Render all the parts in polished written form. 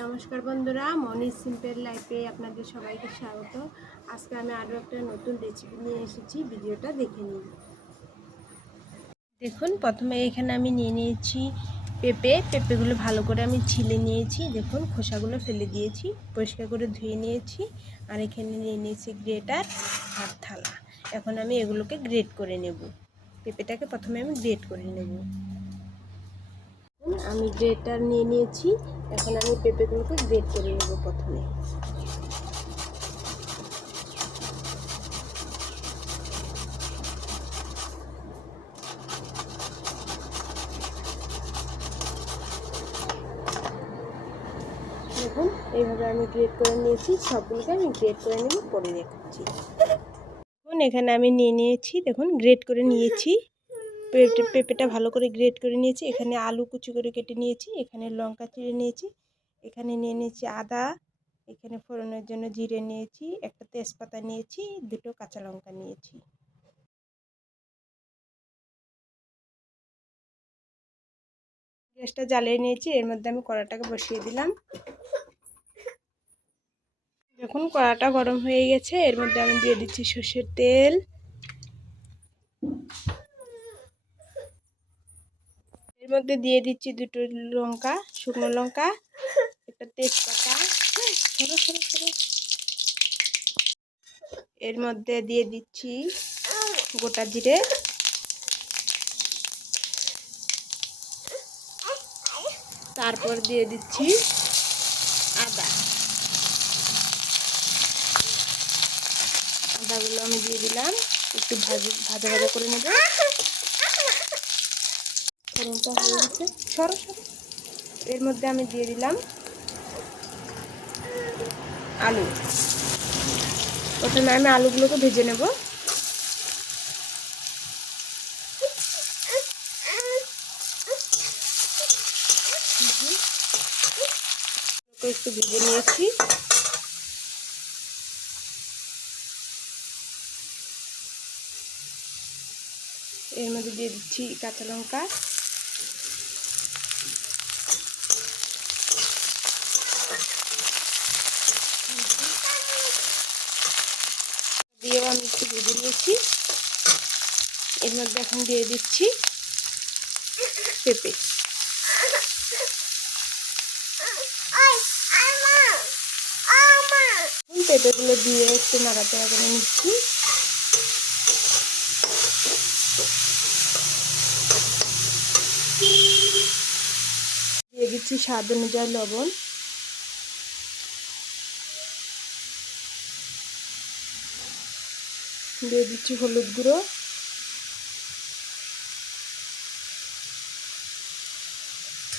নমস্কার বন্ধুরা, মনির সিম্পল লাইফে আপনাদের সবাইকে স্বাগত। আজকে আমি আরও একটা নতুন রেসিপি নিয়ে এসেছি, ভিডিওটা দেখে নিন। দেখুন, প্রথমে এখানে আমি নিয়ে নিয়েছি পেঁপেগুলো ভালো করে আমি ছিলে নিয়েছি। দেখুন, খোসাগুলো ফেলে দিয়েছি, পরিষ্কার করে ধুয়ে নিয়েছি। আর এখানে নিয়ে নিয়েছি গ্রেটার আর থালা। এখন আমি এগুলোকে গ্রেট করে নেব। পেঁপেটাকে প্রথমে আমি গ্রেট করে নেব। আমি গ্রেটার নিয়ে নিয়েছি। এখন আমি পেঁপেগুলোকে গ্রেট করে নেব প্রথমে। দেখুন, এইভাবে আমি গ্রেট করে নিয়েছি। সবগুলোকে আমি গ্রেট করে নেব, পরে দেখাচ্ছি। দেখুন, এখানে আমি নিয়ে নিয়েছি। দেখুন, গ্রেট করে নিয়েছি। পেঁপেটা ভালো করে গ্রেট করে নিয়েছি। এখানে আলু কুচি করে কেটে নিয়েছি। এখানে লঙ্কা চিড়ে নিয়েছি। এখানে নিয়ে নিয়েছি আদা। এখানে ফোড়নের জন্য জিরে নিয়েছি, একটা তেজপাতা নিয়েছি, দুটো কাঁচা লঙ্কা নিয়েছি। গ্যাসটা জ্বালিয়ে নিয়েছি। এর মধ্যে আমি কড়াটাকে বসিয়ে দিলাম। দেখুন, কড়াটা গরম হয়ে গেছে। এর মধ্যে আমি দিয়ে দিচ্ছি সর্ষের তেল। এর মধ্যে দিয়ে দিচ্ছি দুটো লঙ্কা, শুকনো লঙ্কা, একটা তেজপাতা। এর মধ্যে দিয়ে দিচ্ছি গোটা জিরে, তারপর দিয়ে দিচ্ছি আদাগুলো আমি দিয়ে দিলাম। একটু ভাজা ভাজা করে নেব। ফোড়নটা হয়ে গেছে। এর মধ্যে আমি দিয়ে দিলাম আলু। প্রথমে আমি আলুগুলোকে ভেজে নেব। একটু ভেজে নিয়েছি। এর মধ্যে দিয়ে দিচ্ছি কাঁচা লঙ্কা, দিয়েও আমি একটু ভেজে নিয়েছি। এর মধ্যে এখন দিয়ে দিচ্ছি পেঁপে। পেঁপেগুলো দিয়ে একটু নাড়াচাড়া করে নিচ্ছি। দিয়ে দিচ্ছি স্বাদ অনুযায়ী লবণ। দিয়ে দিচ্ছি হলুদ গুঁড়ো।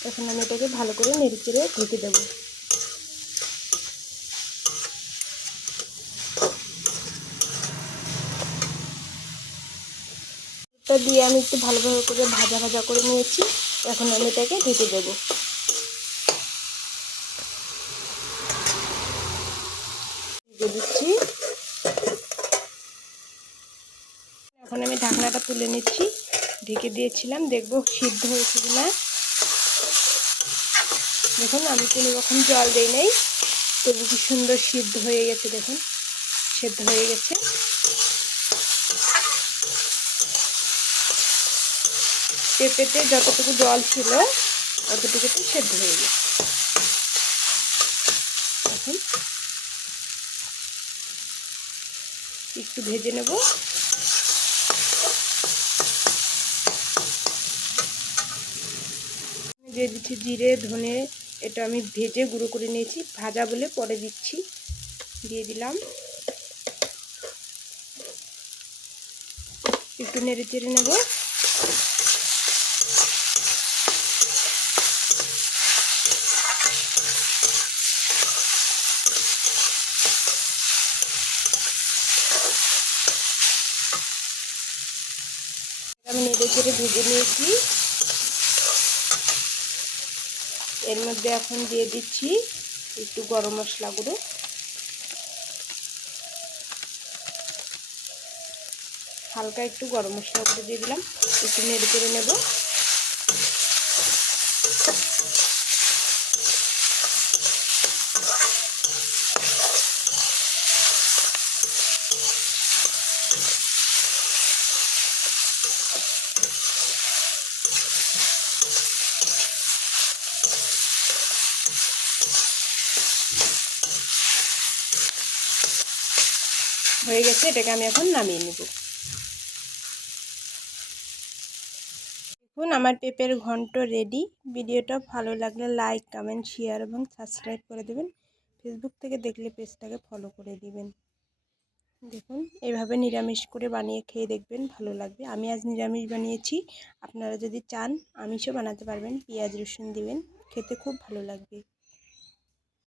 এখন আমি এটাকে ভালো করে নেড়েচেড়ে ঢেকে দেবো। এটা দিয়ে আমি একটু ভালোভাবে করে ভাজা করে নিয়েছি। এখন আমি এটাকে ঢেকে দেবো। দিয়ে দিচ্ছি। এখন আমি ঢাকনাটা তুলে নিচ্ছি। ঢেকে দিয়েছিলাম, দেখবো সিদ্ধ হয়েছে কিনা। দেখুন, আমি কোনো রকম জল দিই নাই, তবু কি সুন্দর সিদ্ধ হয়ে গেছে। দেখুন, সেদ্ধ হয়ে গেছে। পেঁপেতে যতটুকু জল ছিল ততটুকুতে সেদ্ধ হয়ে গেছে। এখন একটু ভেজে নেব। দিয়ে দিচ্ছি জিরে ধনে। এটা আমি ভেজে গুঁড়ো করে নিয়েছি, ভাজা বলে পরে দিচ্ছি। দিয়ে দিলাম। একটু নেড়ে চেড়ে নেব। আমি নেড়ে চেড়ে ভেজে নিয়েছি। এর মধ্যে এখন দিয়ে দিচ্ছি একটু গরম মশলা গুঁড়ো। হালকা একটু গরম মশলা গুঁড়ো দিয়ে দিলাম। একটু নেড়ে চেড়ে নেব। হয়ে গেছে, এটাকে আমি এখন নামিয়ে নেব। দেখুন আমার পেঁপের ঘন্ট রেডি। ভিডিওটা ভালো লাগলে লাইক, কমেন্ট, শেয়ার এবং সাবস্ক্রাইব করে দেবেন। ফেসবুক থেকে দেখলে পেজটাকে ফলো করে দিবেন। দেখুন এভাবে নিরামিষ করে বানিয়ে খেয়ে দেখবেন, ভালো লাগবে। আমি আজ নিরামিষ বানিয়েছি, আপনারা যদি চান আমিষও বানাতে পারবেন, পেঁয়াজ রসুন দিবেন, খেতে খুব ভালো লাগবে।